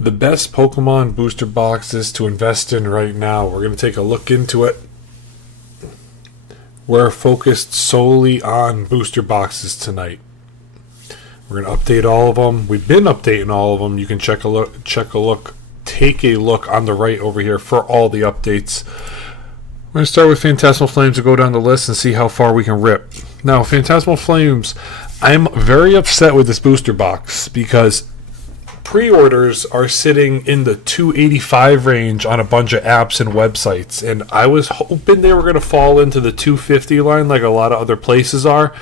The best Pokemon booster boxes to invest in right now. We're going to take a look into it. We're focused solely on booster boxes tonight. We're going to update all of them. We've been updating all of them. You can take a look on the right over here for all the updates. We're going to start with Phantasmal Flames and go down the list and see how far we can rip. Now, Phantasmal Flames, I'm very upset with this booster box because pre-orders are sitting in the $285 range on a bunch of apps and websites, and I was hoping they were going to fall into the $250 line like a lot of other places are,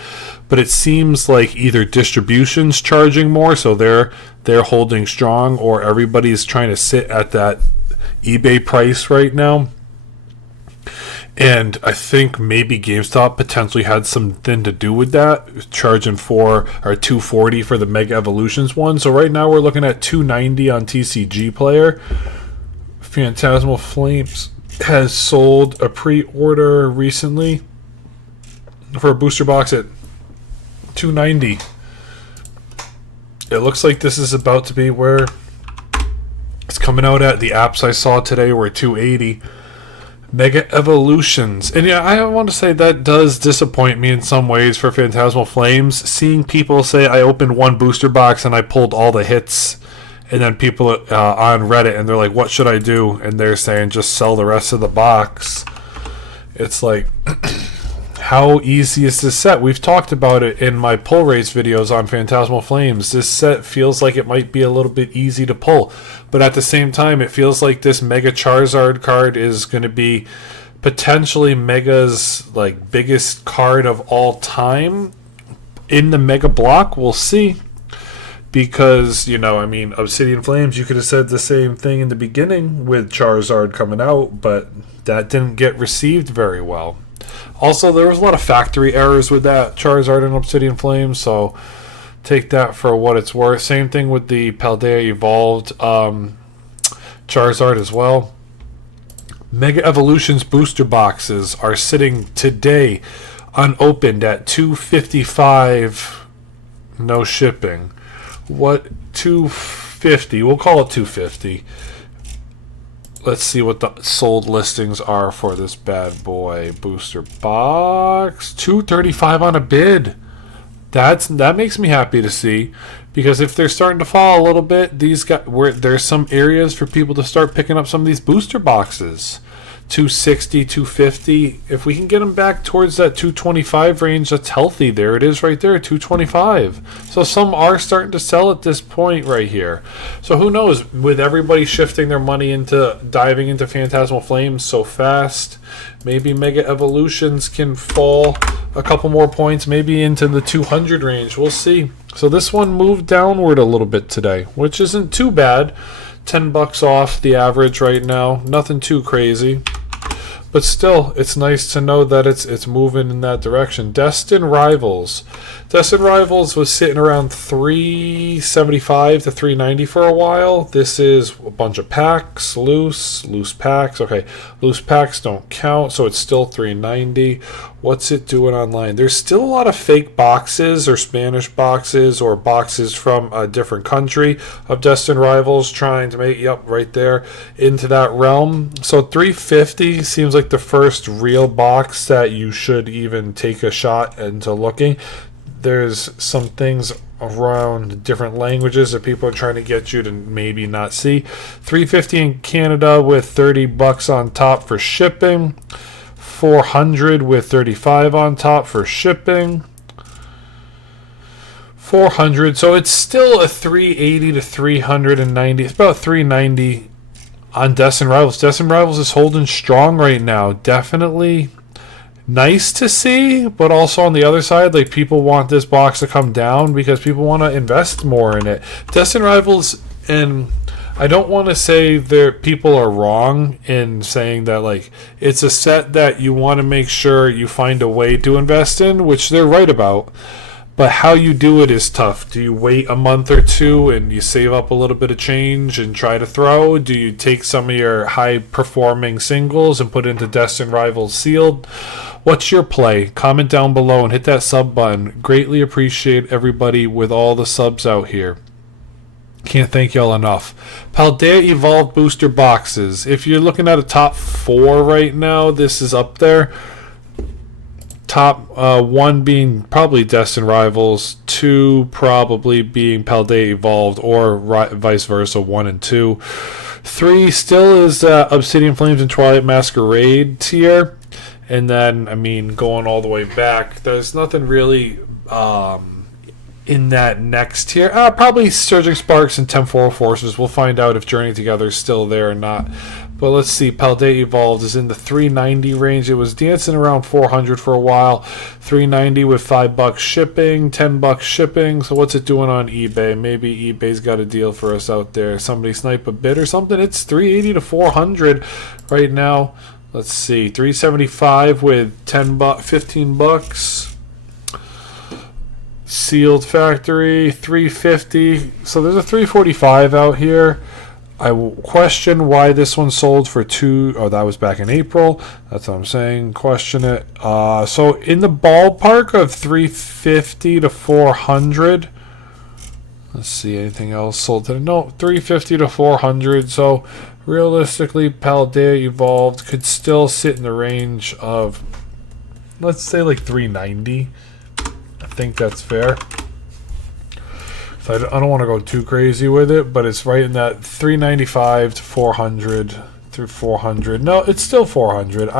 but it seems like either distribution's charging more, so they're holding strong, or everybody's trying to sit at that eBay price right now. And I think maybe GameStop potentially had something to do with that, charging $240 for the Mega Evolutions one. So right now we're looking at $290 on TCG Player. Phantasmal Flames has sold a pre-order recently for a booster box at $290. It looks like this is about to be where it's coming out at. The apps I saw today were $280. Mega Evolutions. And yeah, I want to say that does disappoint me in some ways for Phantasmal Flames. Seeing people say I opened one booster box and I pulled all the hits, and then people on Reddit and they're like, what should I do? And they're saying just sell the rest of the box. It's like, how easy is this set? We've talked about it in my pull race videos on Phantasmal Flames. This set feels like it might be a little bit easy to pull, but at the same time, it feels like this Mega Charizard card is going to be potentially Mega's biggest card of all time in the Mega block. We'll see, because Obsidian Flames, you could have said the same thing in the beginning with Charizard coming out, but that didn't get received very well. Also, there was a lot of factory errors with that Charizard and Obsidian Flames, so take that for what it's worth. Same thing with the Paldea Evolved Charizard as well. Mega Evolutions booster boxes are sitting today unopened at $255, no shipping. What, $250? We'll call it $250. Let's see what the sold listings are for this bad boy booster box. $235 on a bid. That makes me happy to see, because if they're starting to fall a little bit, there's some areas for people to start picking up some of these booster boxes. $260, $250. If we can get them back towards that $225 range, that's healthy. There it is right there, $225. So some are starting to sell at this point right here. So who knows, with everybody shifting their money into diving into Phantasmal Flames so fast, maybe Mega Evolutions can fall a couple more points, maybe into the 200 range. We'll see. So this one moved downward a little bit today, which isn't too bad. $10 off the average right now. Nothing too crazy. But still, it's nice to know that it's moving in that direction. Destined Rivals. Destined Rivals was sitting around $375 to $390 for a while. This is a bunch of packs, loose packs. Okay, loose packs don't count, so it's still $390. What's it doing online? There's still a lot of fake boxes or Spanish boxes or boxes from a different country of Destined Rivals trying to make, right there, into that realm. So $350 seems like the first real box that you should even take a shot into looking. There's some things around different languages that people are trying to get you to maybe not see. $350 in Canada with $30 on top for shipping. $400 with $35 on top for shipping. $400, so it's still a $380 to $390. It's about $390 on Destined Rivals. Destined Rivals is holding strong right now. Definitely nice to see, but also on the other side, people want this box to come down because people want to invest more in it. Destined Rivals, and I don't want to say people are wrong in saying that it's a set that you want to make sure you find a way to invest in, which they're right about. But how you do it is tough. Do you wait a month or two and you save up a little bit of change and try to throw? Do you take some of your high-performing singles and put into Destined Rivals sealed? What's your play? Comment down below and hit that sub button. Greatly appreciate everybody with all the subs out here. Can't thank y'all enough. Paldea Evolved booster boxes. If you're looking at a top 4 right now, this is up there. Top 1 being probably Destined Rivals, 2 probably being Paldea Evolved, or vice versa, 1 and 2. 3 still is Obsidian Flames and Twilight Masquerade tier. And then, I mean, going all the way back, there's nothing really in that next tier. Probably Surging Sparks and Temporal Forces. We'll find out if Journey Together is still there or not. But let's see, Paldea Evolved is in the $390 range. It was dancing around $400 for a while. $390 with $5 shipping, $10 shipping. So what's it doing on eBay? Maybe eBay's got a deal for us out there. Somebody snipe a bid or something. It's $380 to $400 right now. Let's see, $375 with $15. Sealed factory, $350. So there's a $345 out here. I question why this one sold for $2. Oh, that was back in April. That's what I'm saying. Question it. So in the ballpark of $350 to $400. Let's see, anything else sold today? No, $350 to $400. So realistically, Paldea Evolved could still sit in the range of, let's say, like $390. I think that's fair. So I don't want to go too crazy with it, but it's right in that $395 to $400 through $400. No, it's still $400.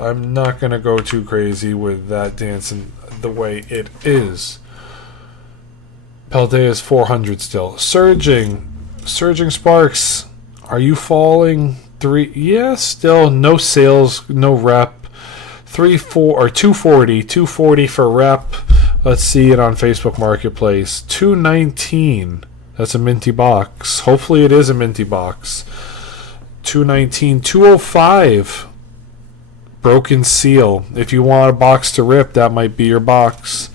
I'm not gonna go too crazy with that dancing the way it is. Paldea is $400 still. Surging Sparks. Are you falling? 3? Yeah, still no sales, no rep. 240 for rep. Let's see it on Facebook Marketplace. $219. That's a minty box. Hopefully it is a minty box. $219. $205. Broken seal. If you want a box to rip, that might be your box.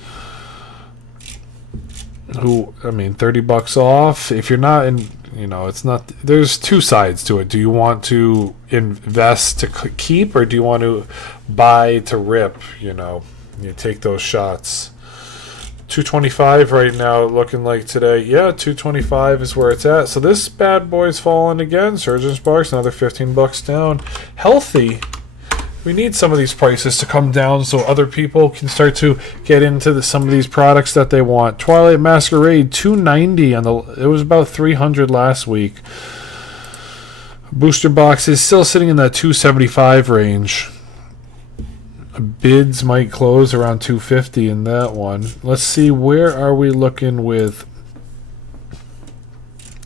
$30 off. If you're not in, it's not. There's two sides to it. Do you want to invest to keep, or do you want to buy to rip? You take those shots. $225 right now, looking like today. Yeah, $225 is where it's at. So this bad boy's falling again. Surgeon Sparks, another $15 down. Healthy. We need some of these prices to come down so other people can start to get into some of these products that they want. Twilight Masquerade, $290 it was about $300 last week. Booster box is still sitting in that $275 range. Bids might close around $250 in that one. Let's see, where are we looking with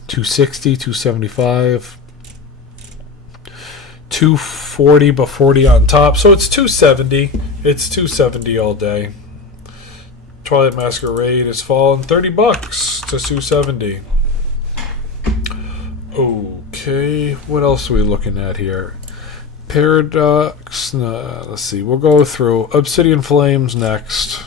$260, $275, $240, but $40 on top. So it's $270. It's $270 all day. Twilight Masquerade is falling $30 to $270. Okay, what else are we looking at here? Paradox. Let's see. We'll go through Obsidian Flames next.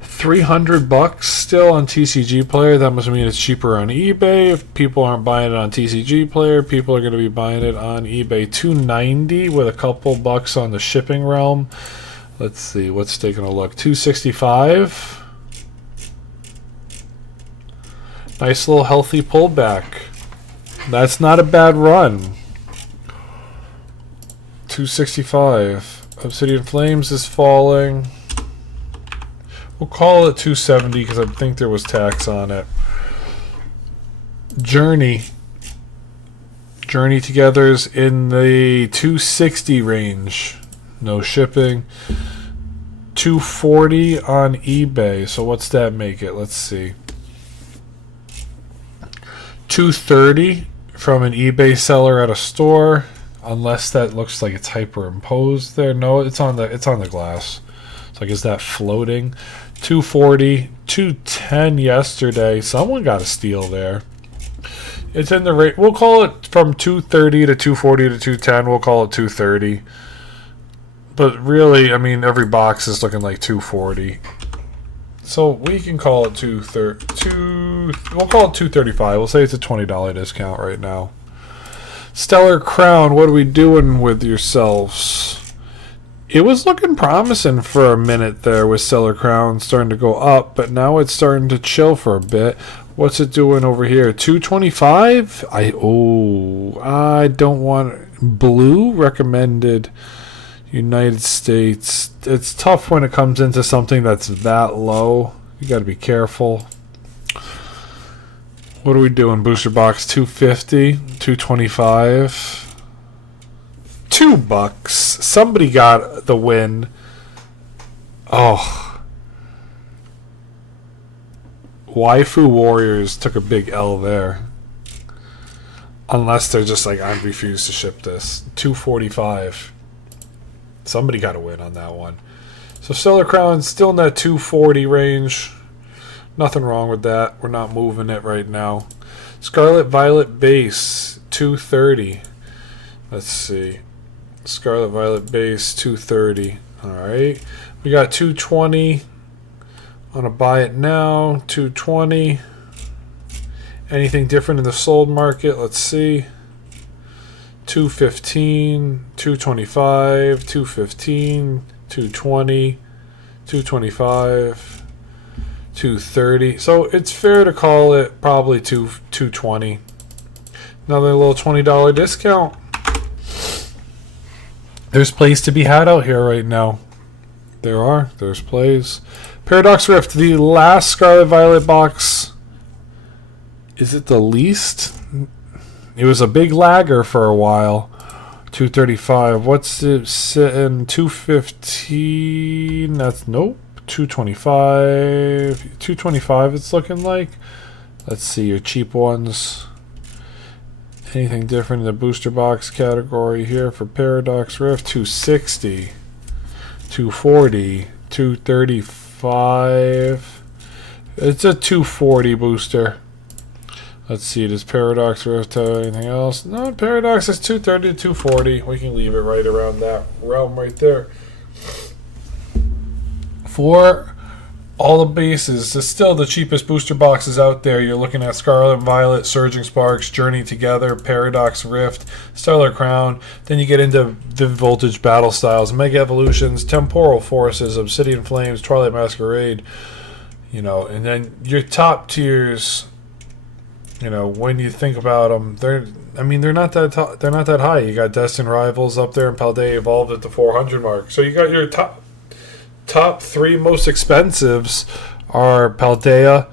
$300 still on TCG Player. That must mean it's cheaper on eBay. If people aren't buying it on TCG Player, people are going to be buying it on eBay. $290 with a couple bucks on the shipping realm. Let's see. What's taking a look? $265. Nice little healthy pullback. That's not a bad run. $265. Obsidian Flames is falling. We'll call it $270 because I think there was tax on it. Journey Together's in the $260 range. No shipping. $240 on eBay. So what's that make it? Let's see. $230 from an eBay seller at a store. Unless that looks like it's hyperimposed there. No, it's on the glass. So I guess that floating. $240, $210 yesterday. Someone got a steal there. It's in the rate. We'll call it from $230 to $240 to $210. We'll call it $230. But really, I mean, every box is looking like $240. So we can call it $230. We'll call it $235. We'll say it's a $20 discount right now. Stellar Crown, what are we doing with yourselves? It was looking promising for a minute there with Stellar Crown starting to go up, but now it's starting to chill for a bit. What's it doing over here? 225? I don't want blue recommended United States. It's tough when it comes into something that's that low. You got to be careful. What are we doing? Booster box 250, 225. $2. Somebody got the win. Oh. Waifu Warriors took a big L there. Unless they're just like, I refuse to ship this. 245. Somebody got a win on that one. So Stellar Crown still in that 240 range. Nothing wrong with that. We're not moving it right now. Scarlet Violet base 230. Let's see. Scarlet Violet base 230. Alright. We got 220. Want to buy it now. 220. Anything different in the sold market? Let's see. 215, 225, 215, 220, 225. 230. So it's fair to call it probably 220. Another little $20 discount. There's plays to be had out here right now. There's plays. Paradox Rift, the last Scarlet Violet box. Is it the least? It was a big lagger for a while. 235. What's it sitting? 215. That's nope. 225. 225 it's looking like. Let's see your cheap ones. Anything different in the booster box category here for Paradox Rift? 260. 240. 235. It's a 240 booster. Let's see, does Paradox Rift have anything else? No, Paradox is 230 to 240. We can leave it right around that realm right there. For all the bases, it's still the cheapest booster boxes out there. You're looking at Scarlet Violet, Surging Sparks, Journey Together, Paradox Rift, Stellar Crown. Then you get into the Voltage Battle Styles, Mega Evolutions, Temporal Forces, Obsidian Flames, Twilight Masquerade. And then your top tiers. When you think about them, they're not that high. You got Destined Rivals up there and Paldea Evolved at the 400 mark. So you got your top three most expensives are Paldea,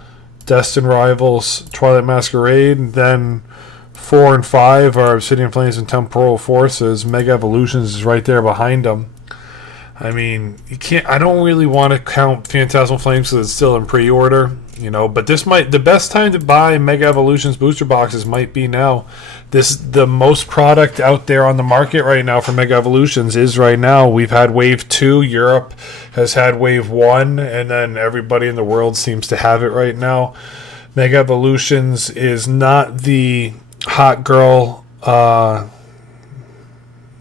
Destined Rivals, Twilight Masquerade. Then 4 and 5 are Obsidian Flames and Temporal Forces. Mega Evolutions is right there behind them. You can't. I don't really want to count Phantasmal Flames because it's still in pre-order. But the best time to buy Mega Evolutions booster boxes might be now. The most product out there on the market right now for Mega Evolutions is right now. We've had Wave 2, Europe has had Wave 1, and then everybody in the world seems to have it right now. Mega Evolutions is not the hot girl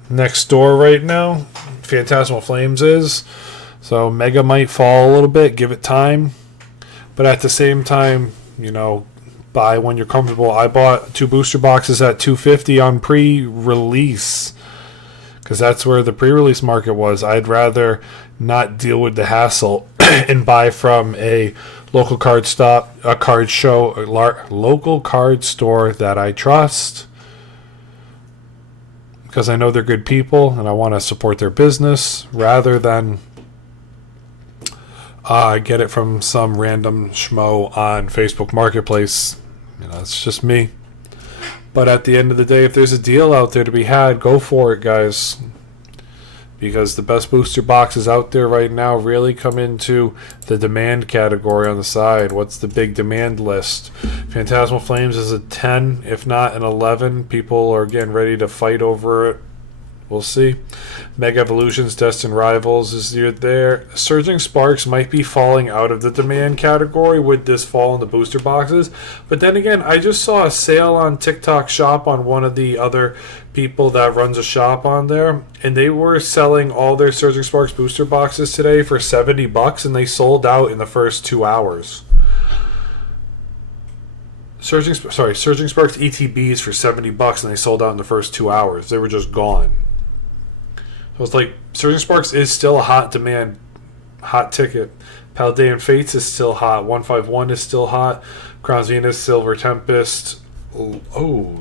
next door right now. Phantasmal Flames is. So Mega might fall a little bit, give it time. But at the same time, buy when you're comfortable. I bought 2 booster boxes at $250 on pre-release because that's where the pre-release market was. I'd rather not deal with the hassle and buy from a local card stop, a card show, a local card store that I trust because I know they're good people and I want to support their business rather than get it from some random schmo on Facebook Marketplace. It's just me. But at the end of the day, if there's a deal out there to be had, go for it, guys. Because the best booster boxes out there right now really come into the demand category on the side. What's the big demand list? Phantasmal Flames is a 10, if not an 11. People are getting ready to fight over it. We'll see. Mega Evolutions, Destined Rivals is there. Surging Sparks might be falling out of the demand category with this fall in the booster boxes. But then again, I just saw a sale on TikTok Shop on one of the other people that runs a shop on there. And they were selling all their Surging Sparks booster boxes today for $70 and they sold out in the first 2 hours. Surging Sparks ETBs for $70 and they sold out in the first 2 hours. They were just gone. So it's like Surging Sparks is still a hot demand, hot ticket. Paldean Fates is still hot. 151 is still hot. Crown Zenith, Silver Tempest. Oh,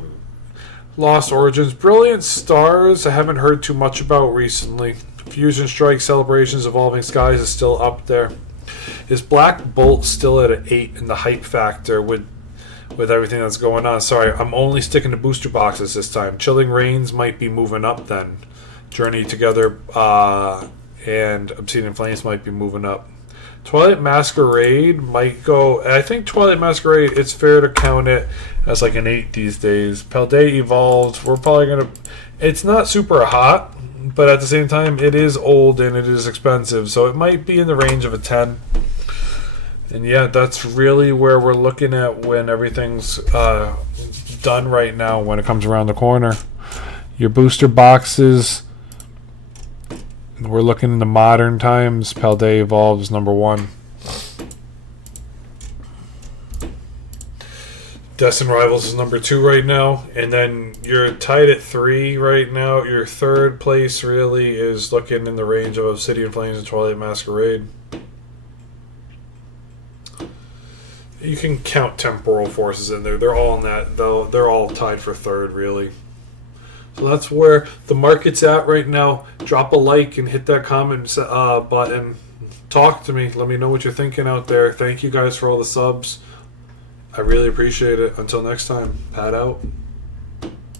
Lost Origins, Brilliant Stars. I haven't heard too much about recently. Fusion Strike, Celebrations, Evolving Skies is still up there. Is Black Bolt still at an 8 in the hype factor with everything that's going on? Sorry, I'm only sticking to booster boxes this time. Chilling Reigns might be moving up then. Journey Together and Obsidian Flames might be moving up. Twilight Masquerade might go. I think Twilight Masquerade, it's fair to count it as like an 8 these days. Paldea Evolved, we're probably going to. It's not super hot, but at the same time, it is old and it is expensive, so it might be in the range of a 10. And yeah, that's really where we're looking at when everything's done right now when it comes around the corner. Your booster boxes, we're looking into modern times. Paldea Evolved is number 1. Destined Rivals is number 2 right now. And then you're tied at 3 right now. Your third place really is looking in the range of Obsidian Flames and Twilight Masquerade. You can count Temporal Forces in there. They're all in that, though. They're all tied for 3rd, really. So that's where the market's at right now. Drop a like and hit that comment button. Talk to me. Let me know what you're thinking out there. Thank you guys for all the subs. I really appreciate it. Until next time, Pat out.